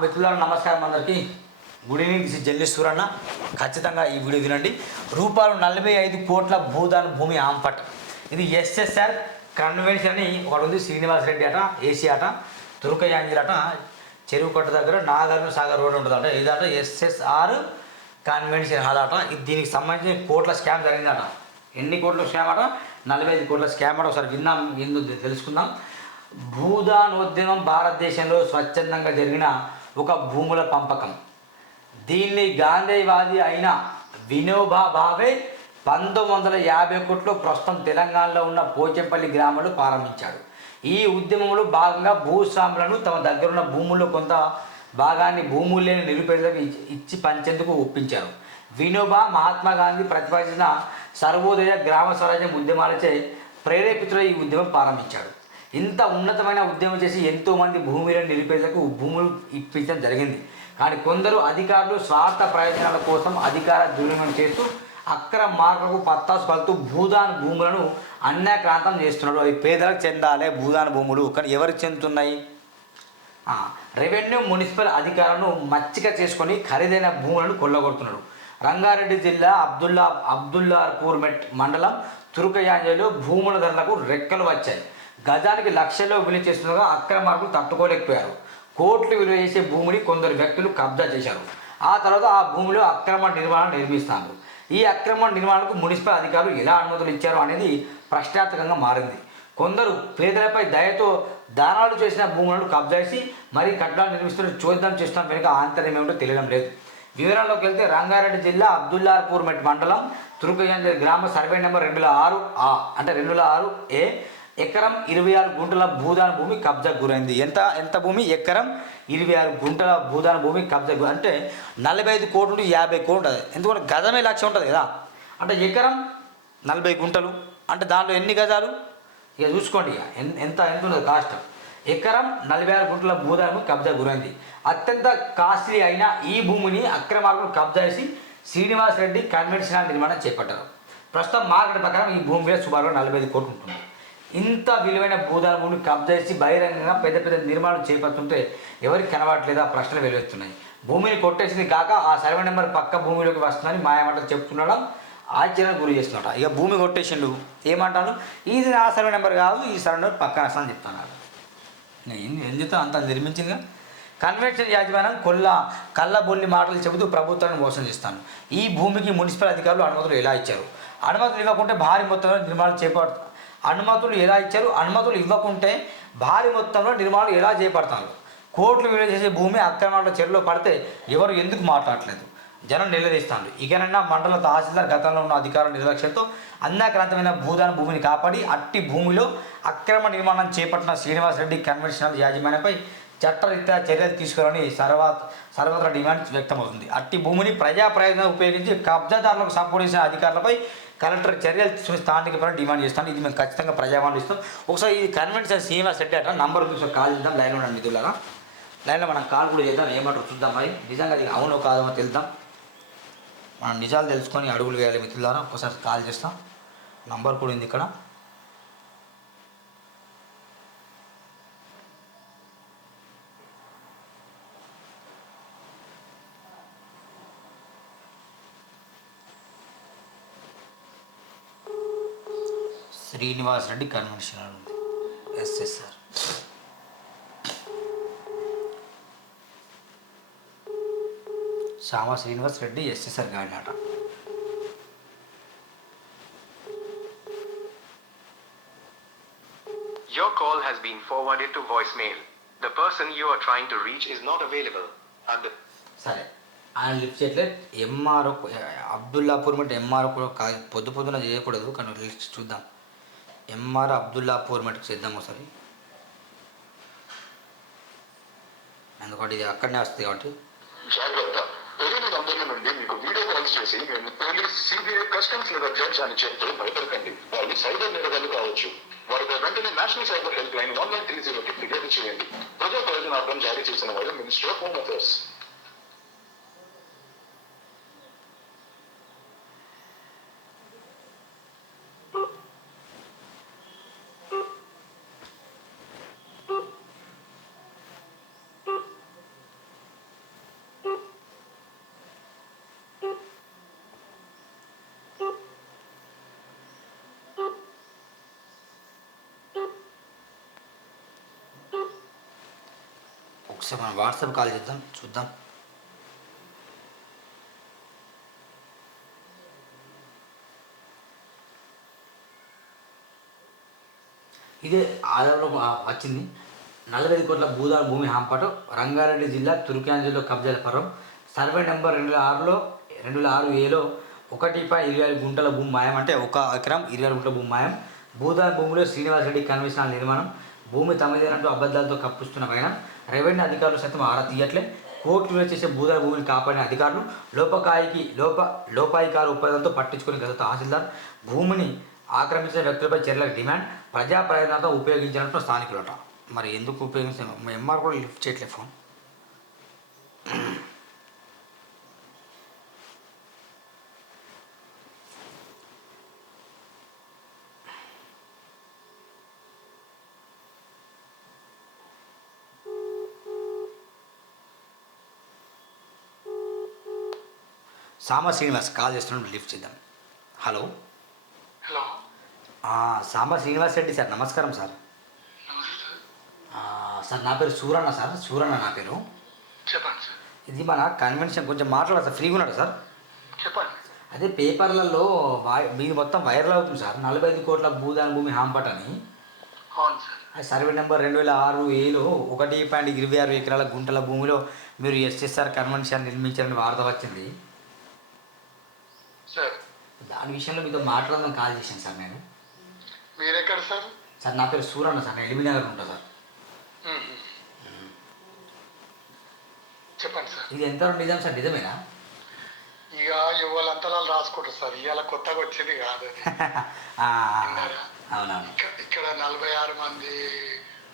మిత్రులారా నమస్కారం అందరికీ. గుడ్ ఈవినింగ్ దిస్ జల్లి అన్న ఖచ్చితంగా ఈ వీడియో వినండి. రూపాయలు నలభై ఐదు కోట్ల భూదాన భూమి ఆంపట్. ఇది ఎస్ఎస్ఆర్ కన్వెన్షన్ అని ఒకటి ఉంది శ్రీనివాస్ రెడ్డి అట ఏసీ అట తురుకయాంజలి అట. చెరువు కట్ట దగ్గర నాగార్జున సాగర్ రోడ్ ఉంటుంది అట. ఇదట ఎస్ఎస్ఆర్ కన్వెన్షన్ అదట ఇది దీనికి సంబంధించిన కోట్ల స్కామ్ జరిగిందట. ఎన్ని కోట్ల స్కామ్ అట? నలభై ఐదు కోట్ల స్కామ్ అట. ఒకసారి విన్నాం ఏందో తెలుసుకుందాం. భూదానోద్యమం భారతదేశంలో స్వచ్ఛందంగా జరిగిన ఒక భూముల పంపకం. దీన్ని గాంధీవాది అయిన వినోబా భావే పంతొమ్మిది వందల యాభై ఒకటిలో ప్రస్తుతం తెలంగాణలో ఉన్న పోచంపల్లి గ్రామంలో ప్రారంభించాడు. ఈ ఉద్యమంలో భాగంగా భూస్వాములను తమ దగ్గరున్న భూముల్లో కొంత భాగాన్ని భూములు లేని నిరుపేదలకు ఇచ్చి- పంచేందుకు ఒప్పించారు. వినోబా మహాత్మా గాంధీ ప్రతిపాదించిన సర్వోదయ గ్రామ స్వరాజ్యం ఉద్యమాలచే ప్రేరేపితులు ఈ ఉద్యమం ప్రారంభించాడు. ఇంత ఉన్నతమైన ఉద్యమం చేసి ఎంతోమంది భూమిలను నిలిపేందుకు భూములు ఇప్పించడం జరిగింది. కానీ కొందరు అధికారులు స్వార్థ ప్రయోజనాల కోసం అధికార దుర్వినియోగం చేస్తూ అక్రమ మార్గకు పత్తాసు పలుతూ భూదాన భూములను అన్యాక్రాంతం చేస్తున్నాడు అవి పేదలకు చెందాలే భూదాన భూములు. కానీ ఎవరికి చెందుతున్నాయి? రెవెన్యూ మున్సిపల్ అధికారులను మచ్చిక చేసుకొని ఖరీదైన భూములను కొల్లగొడుతున్నాడు రంగారెడ్డి జిల్లా అబ్దుల్లా అబ్దుల్లాపూర్ మెట్ మండలం తురుకయాంజలో భూముల ధరలకు రెక్కలు వచ్చాయి. గజానికి లక్షల్లో విలువ చేస్తుండగా అక్రమార్కులు తట్టుకోలేకపోయారు. కోట్లు విలువ చేసే భూమిని కొందరు వ్యక్తులు కబ్జా చేశారు. ఆ తర్వాత ఆ భూమిలో అక్రమ నిర్మాణం నిర్మిస్తారు. ఈ అక్రమ నిర్మాణకు మున్సిపల్ అధికారులు ఎలా అనుమతులు ఇచ్చారు అనేది ప్రశ్నార్థకంగా మారింది. కొందరు పేదలపై దయతో దానాలు చేసిన భూములను కబ్జా చేసి మరి కట్టడాలు నిర్మిస్తున్న చూద్దాం చేస్తున్న వెనుక ఆంతర్యం ఏమిటో తెలియడం లేదు. వివరాల్లోకి వెళ్తే రంగారెడ్డి జిల్లా అబ్దుల్లాపూర్ మెట్ మండలం తురుకయంజలి గ్రామ సర్వే నెంబర్ రెండు వేల ఆరు ఆ అంటే రెండు వేల ఆరు ఏ ఎకరం ఇరవై ఆరు గుంటల భూదాన భూమి కబ్జా గురైంది. ఎంత ఎంత భూమి? ఎకరం ఇరవై ఆరు గుంటల భూదాన భూమి కబ్జా గురి అంటే నలభై ఐదు కోట్లు నుండి యాభై కోట్లు ఉంటుంది. ఎందుకంటే గజమే లక్ష ఉంటుంది కదా. అంటే ఎకరం నలభై గుంటలు. అంటే దాంట్లో ఎన్ని గజాలు? ఇక చూసుకోండి ఇక. ఎంత ఎంత ఉన్నది కాస్ట్? ఎకరం నలభై ఆరు గుంటల భూదానం కబ్జా గురైంది. అత్యంత కాస్ట్లీ అయిన ఈ భూమిని అక్రమార్కులు కబ్జా చేసి శ్రీనివాస్ రెడ్డి కన్వెన్షనల్ నిర్మాణం చేపట్టారు. ప్రస్తుతం మార్కెట్ ప్రకారం ఈ భూమి మీద సుమారు నలభై ఐదు కోట్లు ఉంటుంది. ఇంత విలువైన భూదాన భూమిని కబ్జా చేసి బహిరంగంగా పెద్ద పెద్ద నిర్మాణం చేపడుతుంటే ఎవరికి కనబడట్లేదా ప్రశ్నలు వెలువెత్తున్నాయి. భూమిని కొట్టేసింది కాక ఆ సర్వే నెంబర్ పక్క భూమిలోకి వస్తుందని మాయమాటలు చెప్తుండడం ఆశ్చర్యానికి గురి చేస్తున్నట ఇక భూమి కొట్టేసిండు. ఏమంటాను ఇది నా సర్వే నెంబర్ కాదు ఈ సర్వే నెంబర్ పక్కన వస్తుందని చెప్తున్నాడు. నేను ఏం చెప్తాను అంత నిర్మించిందిగా? కన్వెన్షన్ యాజమాన్యం కొల్ల కళ్ళబొల్లి మాటలు చెబుతూ ప్రభుత్వాన్ని మోసం చేస్తాను. ఈ భూమికి మున్సిపల్ అధికారులు అనుమతులు ఎలా ఇచ్చారు? అనుమతులు ఇవ్వకుంటే భారీ మొత్తంలో నిర్మాణం చేపడతారు అనుమతులు ఎలా ఇచ్చారు? అనుమతులు ఇవ్వకుంటే భారీ మొత్తంలో నిర్మాణాలు ఎలా చేపడతారు? కోట్లు విలువ చేసే భూమి అక్రమాల చెరువులో పడితే ఎవరు ఎందుకు మాట్లాడట్లేదు? జనం నిలదీస్తాను ఇకనన్నా మండల తహసీల్దార్ గతంలో ఉన్న అధికారుల నిర్లక్ష్యంతో అన్యాక్రాంతమైన భూదాన భూమిని కాపాడి అట్టి భూమిలో అక్రమ నిర్మాణం చేపట్టిన శ్రీనివాస్ రెడ్డి కన్వెన్షనల్ యాజమాన్యంపై చట్టరీత్యా చర్యలు తీసుకోవాలని సర్వా సర్వత్రా డిమాండ్ వ్యక్తమవుతుంది. అట్టి భూమిని ప్రజా ప్రయోజనం ఉపయోగించి కబ్జాదారులకు సపోర్ట్ చేసిన అధికారులపై కలెక్టర్ చర్యలు తీసుకుని స్థానిక పరంగా డిమాండ్ చేస్తాను ఇది మేము ఖచ్చితంగా ప్రజావాణి ఇస్తాం. ఒకసారి ఈ కన్వెన్షన్ శ్రీనివాస్ సెట్ అట్లా నంబర్ కొంచెం కాల్ చేద్దాం. లైన్లో ఉండండి మిత్రులారా. లైన్లో మనం కాల్ కూడా చేద్దాం. ఏమంటారు చూద్దాం మరి. నిజంగా అది అవునో కాదో తెలుద్దాం. మనం నిజాలు తెలుసుకొని అడుగులు వేయాలి మిత్రులారా. ఒకసారి కాల్ చేస్తాం. నంబర్ కూడా ఉంది ఇక్కడ. శ్రీనివాస్ రెడ్డి కన్వెన్షన్ ఉంది. ఎస్ఎస్ఆర్ శ్యామ శ్రీనివాస్ రెడ్డి ఎస్ఎస్ఆర్ గాడి అట Your call has been forwarded to voicemail. The person you are trying to reach is not available. సరే. ఆయన లిఫ్ట్ చేయట్లేదు. ఎంఆర్ఓ అబ్దుల్లాపూర్ మట్ ఎంఆర్ఓ కూడా పొద్దు పొద్దున చేయకూడదు. కానీ లిస్ట్ చూద్దాం. ఎంఆర్ అబ్దుల్లాపూర్ మటుకు చేద్దాం ఒకసారి. ఎందుకంటే ఇది అక్కడనే వస్తుంది కాబట్టి. జాగ్రత్త. తెలియని నంబర్ల నుండి మీకు వీడియో కాల్స్ చేసి మేము పోలీస్ సిబిఐ కస్టమ్స్ లేదా జడ్జ్ అని చెప్తే భయపడకండి వాళ్ళు సైబర్ నేరగాలు కావచ్చు. వారితో వెంటనే national cyber helpline one nine three జీరోకి ఫిర్యాదు చేయండి. ప్రజా ప్రయోజనార్థం జారీ చేసిన వారు మినిస్టర్ ఆఫ్ హోమ్ అఫేర్స్. ఒకసారి మనం వాట్సాప్ కాల్ చేద్దాం చూద్దాం. ఇదే ఆధారంలో వచ్చింది. నలభై ఐదు కోట్ల భూదాన భూమి హాంపాటు రంగారెడ్డి జిల్లా తుర్కాంజలో కబ్జాల పర్వం. సర్వే నెంబర్ రెండు వేల ఆరులో రెండు వేల ఆరు ఏలో ఒకటి పాయింట్ ఇరవై ఆరు గుంటల భూమి మాయం అంటే ఒక ఎకరం ఇరవై ఆరు గుంటల భూమి మాయం. భూదాన భూమిలో శ్రీనివాస్ రెడ్డి కన్వెన్షన్ నిర్మాణం. భూమి తమదేనంటూ అబద్ధాలతో కప్పుస్తున్న పైన రెవెన్యూ అధికారులు సైతం ఆరా తీయట్లే. కోర్టులో చేసే భూదాన భూమిని కాపాడిన అధికారులు లోపకాయికి లోప లోపాయికారు ఒప్పందంతో పట్టించుకుని గత తహసీల్దార్. భూమిని ఆక్రమించిన వ్యక్తులపై చర్యలకు డిమాండ్ ప్రజా ప్రయోజనాలతో ఉపయోగించినట్టు స్థానికులట. మరి ఎందుకు ఉపయోగించారు ఎంఆర్ కూడా లిఫ్ట్ చేయట్లే ఫోన్. సామ శ్రీనివాస్ కాల్ చేస్తున్నాడు లిఫ్ట్ చేద్దాం. Hello? Hello? Sama Srinivas Reddy sir నమస్కారం సార్. సార్ నా పేరు సూరన్న సార్. సూరన్న నా పేరు. చెప్పండి ఇది మన కన్వెన్షన్ కొంచెం మాట్లాడాలి సార్ ఫ్రీగా ఉన్నాడు సార్? చెప్పండి. అదే పేపర్లలో మీది మొత్తం వైరల్ అవుతుంది సార్. నలభై ఐదు కోట్ల భూదాన భూమి హాంపట్ అని. సర్వే నెంబర్ రెండు వేల ఆరు ఏలో ఒకటి పాయింట్ ఇరవై ఆరు ఎకరాల గుంటల భూమిలో మీరు ఎస్ఎస్ఆర్ కన్వెన్షన్ నిర్మించారని వార్త వచ్చింది. దాని విషయంలో మీతో మాట్లాడదాం కాల్ చేశాను సార్ నేను. మీరెక్కడ సార్? సార్ నా పేరు సూరన్న సార్ నేను ఎల్బీ నగర్ ఉంటా సార్. చెప్పండి సార్. ఇది ఎంత నిజం సార్ నిజమేనా? ఇక ఇవాళంతా వాళ్ళు రాసుకుంటారు సార్ ఇవాళ కొత్తగా వచ్చేది కాదు? అవునవును. ఇక్క- ఇక్కడ నలభై ఆరు మంది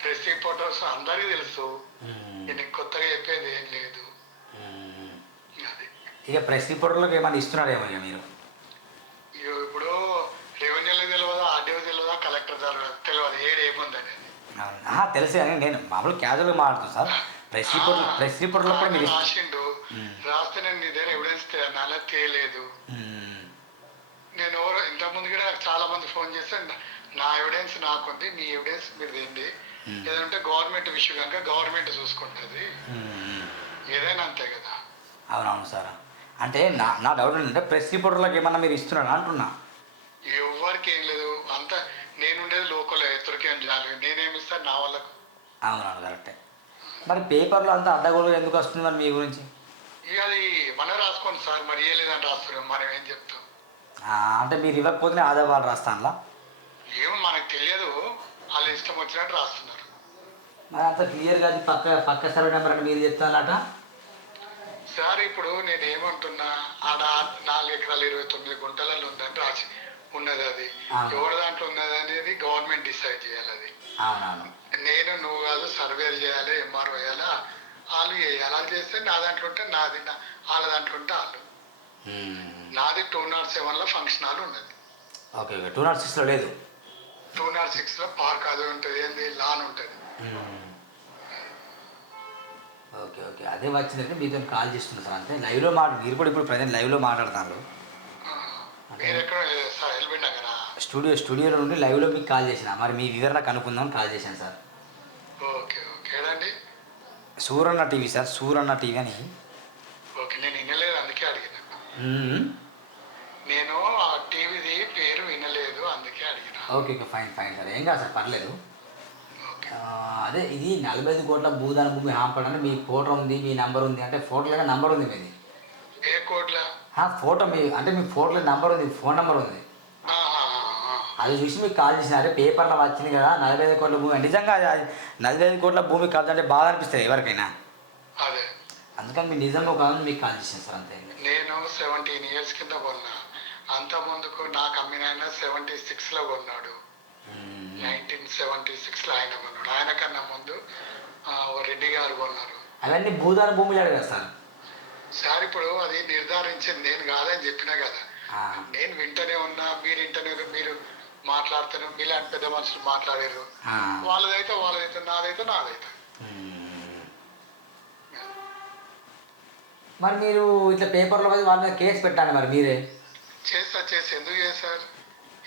ప్రెస్ రిపోర్టర్స్ అందరికీ తెలుసు. కొత్తగా చెప్పేది ఏం లేదు. ఇక ప్రెస్ రిపోర్టర్లకు ఏమన్నా ఇస్తున్నారేమో ఇక మీరు ఇక ఇప్పుడు రెవెన్యూలో తెలియదా ఆర్డీఓ తెలియదా కలెక్టర్ తెలియదు తెలియదు ఏడు ఏముందని అవును. ఆహా, తెలుసు కానీ నేను మామూలు క్యాజువల్గా మాట్లాడుతాను సార్. ప్రెస్ రిపోర్ట్ ప్రెస్ రిపోర్ట్లో కూడా మీరు రాసిండు. రాస్తే నేను నీ దగ్గర ఎవిడెన్స్ నాలా తేలేదు. నేను ఎవరో ఇంతకుముందు కూడా నాకు చాలా మంది ఫోన్ చేస్తే నా- ఎవిడెన్స్ నాకుంది మీ ఎవిడెన్స్ మీరు ఏంటి. ఏదంటే గవర్నమెంట్ విషయం కనుక గవర్నమెంట్ చూసుకుంటుంది. ఏదైనా అంతే కదా. అవునవును సార్. అంటే నా నా డౌట్ ఏంటంటే ప్రెస్ రిపోర్టర్లకు ఏమన్నా మీరు ఇస్తున్నారా అంటున్నా? ఎవరికి ఏం లేదు. ఇస్తాను నా వాళ్ళకు. అవునవును కరెక్టే. మరి పేపర్లో అంతా అడ్డగోలుగా ఎందుకు వస్తుంది మరి మీ గురించి? ఇక అది మనం రాసుకోండి సార్ మరి ఏ లేదని రాస్తున్నాం మనం ఏం చెప్తాం? ఆ, అంటే మీరు ఇవ్వకపోతేనే ఆధార్ వాళ్ళు రాస్తానులా? ఏమో మనకు తెలియదు వాళ్ళ ఇష్టం వచ్చినట్టు రాస్తున్నారు. మరి అంత క్లియర్గా అది పక్క పక్క సర్వే నెంబర్ అంటే మీరు చెప్తానట సార్ ఇప్పుడు నేను ఏమంటున్నా ఆడ నాలుగు ఎకరాలు ఇరవై తొమ్మిది గుంటలలో ఉందని రాసి ఉన్నది అది. ఎవరి దాంట్లో ఉన్నది అనేది గవర్నమెంట్ డిసైడ్ చేయాలి అది. నేను నువ్వు కాదు సర్వేలు చేయాలి ఎంఆర్ఓ చేయాలి? వాళ్ళు చేయాలి. అలా చేస్తే నా దాంట్లో ఉంటే నాది వాళ్ళ దాంట్లో ఉంటే వాళ్ళు. నాది టూ నాట్ సెవెన్లో ఫంక్షన్ హాల్ ఉన్నది. ఓకే టూ నాట్ సిక్స్లో లేదు. టూ నాట్ సిక్స్లో పార్క్ అది ఉంటుంది ఏంది? లాన్ ఉంటుంది. Okay okay. అదే వచ్చిందంటే మీతో కాల్ చేస్తున్నా సార్ అంతే. లైవ్లో మాట మీరు కూడా ఇప్పుడు ప్రజెంట్ లైవ్లో మాట్లాడుతున్నారు ఆ, మీరు ఎక్కడ సార్ ఎల్బీ నగరా స్టూడియో స్టూడియోలో నుండి లైవ్లో మీకు కాల్ చేసిన. మరి మీ వివరణ కనుక్కుందామని కాల్ చేశాను sir. Okay okay. Suranna TV sir Suranna TV అని. ఓకే నేను వినలేదు అందుకే అడిగిన. మ్మ్. నేను ఆ టీవీది పేరు వినలేదు అందుకే అడిగిన. Okay okay. Fine fine sir. ఏం కాదు సార్ పర్లేదు. అదే ఇది నలభై ఐదు కోట్ల భూదాన భూమి హాంపడ్ అంటే మీ ఫోటో ఉంది మీ నంబర్ ఉంది. అంటే ఫోటోలో నంబర్ ఉంది మీది. ఏ కోడ్లా ఆ, ఫోటో మీ అంటే మీ ఫోటోలో నంబర్ ఉంది ఫోన్ నెంబర్ ఉంది. అది చూసి మీకు కాల్ చేసినారు పేపర్లో వచ్చింది కదా నలభై ఐదు కోట్ల భూమి నిజంగా నలభై ఐదు కోట్ల భూమి కాదు అంటే బాధ అనిపిస్తుంది ఎవరికైనా. అదే. అందుకని మీ నిజంగా కాదని మీకు కాల్ చేసాను సార్ అంతే. నేను సెవెంటీన్ ఇయర్స్ కింద కొన్నా. అంత ముందుకు నాకు అమ్మిన ఆయన సెవెంటీ సిక్స్లో కొన్నాడు. నైన్టీన్ సెవెంటీ సిక్స్లో ఆయన కొన్నాడు. ఆయన కన్నా ముందు రెడ్డి గారు కొన్నారు. అవన్నీ భూదాన భూములు కదా సార్. సార్ ఇప్పుడు అది నిర్ధారించింది నేను కాదని చెప్పినా కదా. నేను వింటనే ఉన్నా మీరు వింటనే మీరు మాట్లాడుతాను మీలాంటి పెద్ద మనుషులు మాట్లాడారు. వాళ్ళదైతే వాళ్ళదైతే నాదైతే నాదైతే. మరి మీరు ఇట్లా పేపర్లో వాళ్ళ మీద కేసు పెట్టండి మరి మీరే. చేస్తా చేసి ఎందుకు చేశారు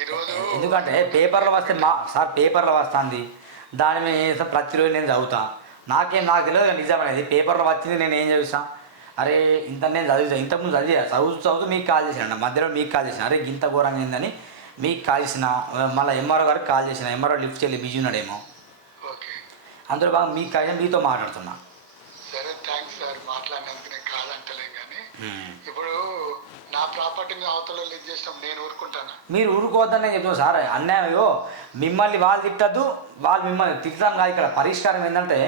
ఈరోజు ఎందుకంటే పేపర్లో వస్తే మా సార్ పేపర్లో వస్తుంది. దాని మీద ప్రతిరోజు నేను చదువుతా. నాకేం నాకు తెలియదు నిజం అనేది. పేపర్లో వచ్చింది నేను ఏం చేస్తా అరే ఇంత నేను చదివిసా ఇంతకుముందు చదివా చదువుతూ చదువుతూ మీకు కాల్ చేసిన మధ్యలో మీకు కాల్ చేసిన. అరే ఇంత ఘోరంగా ఏందని మీకు కాల్ చేసిన మళ్ళీ ఎంఆర్ఓ గారికి కాల్ చేసిన ఎంఆర్ఓ లిఫ్ట్ చేయలేదు బిజీ ఉన్నాడేమో. ఓకే. అందులో బాగా మీకు కాల్ మీతో మాట్లాడుతున్నా. సరే థ్యాంక్స్ సార్ మాట్లాడినందుకు నేను కానీ. ఇప్పుడు నా ప్రాపర్టీని అవతల లీజ్ చేసినాం నేను ఊరుకుంటాను? మీరు ఊరుకోవద్దని చెప్తాను సార్ అన్యాయమో మిమ్మల్ని వాళ్ళు తిట్టద్దు వాళ్ళు మిమ్మల్ని తిట్టడం కాదు ఇక్కడ పరిష్కారం ఏంటంటే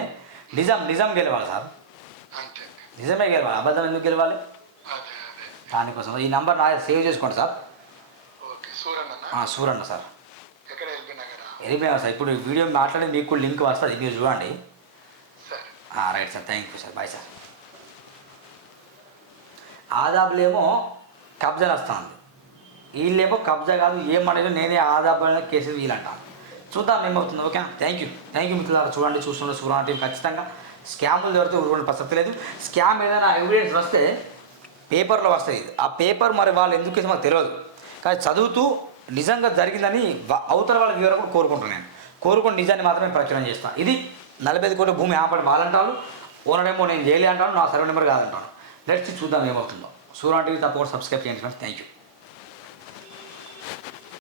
నిజం నిజం గెలవాలి సార్. నిజమే గెలవాలి అబద్ధం ఎందుకు గెలవాలి? దానికోసం. ఈ నంబర్ నా సేవ్ చేసుకోండి సార్. సూరన్న సార్. వెళ్ళిపోయాం సార్. ఇప్పుడు వీడియో మాట్లాడి మీకు లింక్ వస్తుంది మీరు చూడండి. Right sir. Thank you sir. Bye sir. ఆదాబులేమో కబ్జా వస్తుంది వీళ్ళేమో కబ్జా కాదు ఏమనేది నేనే ఆదాబులైన కేసు వీళ్ళంటాను చూద్దాం ఏమవుతుందో okay thank you thank you మిత్రులారా. చూడండి చూస్తుండే టీం ఖచ్చితంగా స్కాములు దొరికితే ఊరుకోండి ప్రసక్తి లేదు. స్కామ్ ఏదైనా ఎవిడెన్స్ వస్తే పేపర్లో వస్తాయి. ఆ పేపర్ మరి వాళ్ళు ఎందుకు వేసి మాకు తెలియదు. కానీ చదువుతూ నిజంగా జరిగిందని అవతల వాళ్ళ వివరం కూడా కోరుకుంటాను నేను. కోరుకుని నిజాన్ని మాత్రమే ప్రచురణ చేస్తాను. ఇది నలభై ఐదు కోట్ల భూమి ఆపడం వాళ్ళంటారు. ఓనరేమో నేను చేయలే అంటాను నా సర్వే నెంబర్ కాదంటాను. నెక్స్ట్ చూద్దాం ఏమవుతుందో. సూర్య టీవీ తప్పకుండా సబ్స్క్రైబ్ చేయండి ఫ్రెండ్స్ థ్యాంక్ యూ